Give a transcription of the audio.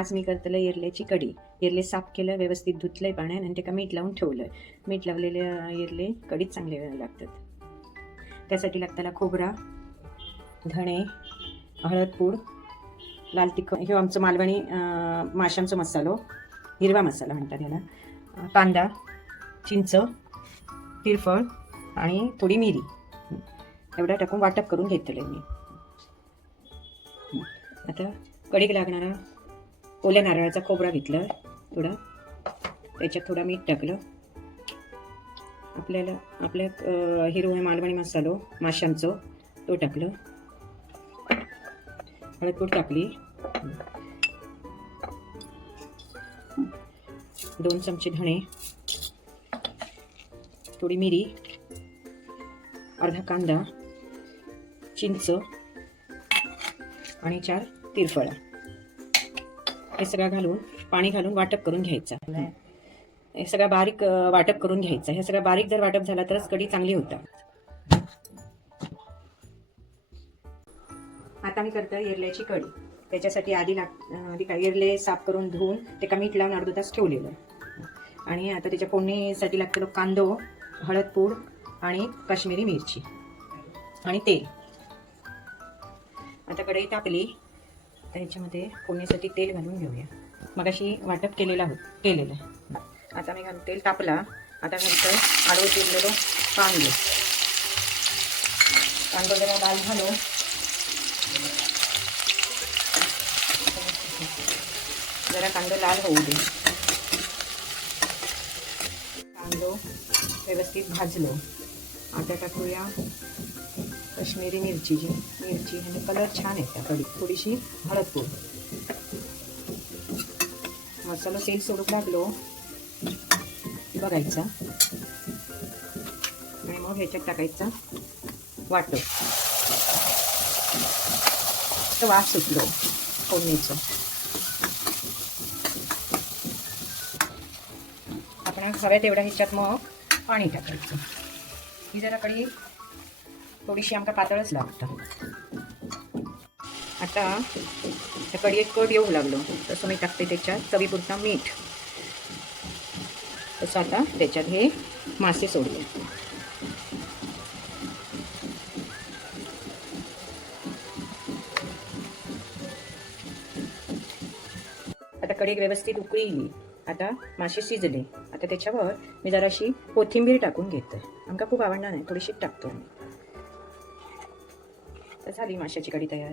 आज मी करतलं एरल्याची कढी. एरले साफ केलं, व्यवस्थित धुतलंय पाण्याने आणि त्याला मीठ लावून ठेवलं. मीठ लावलेले एरले कढीत चांगले लागतात. त्यासाठी लागताला खोबरा, धणे, हळदपूड, लाल तिखट, हे आमचं मालवणी माशांचं मसालो, हिरवा मसाला म्हणतात याला, कांदा, चिंच, तिरफळ आणि थोडी मिरी एवढा टाकून वाटप करून घेतले मी. आता कढीक लागणारा ओल्या नारळाचा खोबरा घेतला थोडा, त्याच्यात थोडा मीठ टाकलं. आपल्या हिरवा मालवणी मसालो माशांचं तो टाकलं. हळदपूड टाकली, 2 चमचे धणे, थोडी मिरी, अर्धा कांदा, चिंच आणि 4 तिरफळा हे सगळं घालून पाणी घालून वाटप करून घ्यायचा. हे सगळं बारीक वाटप करून घ्यायचं. हे सगळं बारीक जर वाटप झाला तरच कढी चांगली होतं. आता मी करतो एरल्याची कढी. त्याच्यासाठी आधी काय एरले साफ करून धुवून ते मीठ लावून अर्धा तास ठेवलेलं. आणि आता त्याच्या फोडणीसाठी लागतं कांदो, हळदपूड आणि काश्मीरी मिरची आणि तेल. आता कढई तापली तर ह्याच्यामध्ये फोडणीसाठी तेल घालून घेऊया. मग अशी वाटप केलेलं आहे. आता मी तेल तापला. आता नंतर आडवं चिरलेलं कांदो जरा लाल घालून जरा कांदा लाल होऊ दे. कांदो व्यवस्थित भाजलो. आता टाकूया काश्मीरी मिरची ह्याने कलर छान येतात कढी. थोडीशी हळदपूड. मसाला तेल सोडून लागलो बघायचा आणि मग ह्याच्यात टाकायचा वाटप. तर वास सुटलो फोडणीचं. आपण हव्या तेवढ्या ह्याच्यात मग पाणी टाकायचं. ही जरा कढी थोडीशी आमका पातळच लागतं. आता त्या कढीत कट येऊ लागलो तसं मी टाकते त्याच्यात चवीपुरता मीठ. तसं आता त्याच्यात हे मासे सोडले. आता कढी व्यवस्थित उकळी. आता मासे शिजले. आता त्याच्यावर मी जराशी कोथिंबीर टाकून घेते. आमका खूप आवडणार नाही, थोडीशी टाकतो. तर झाली माशाची कढी तयार.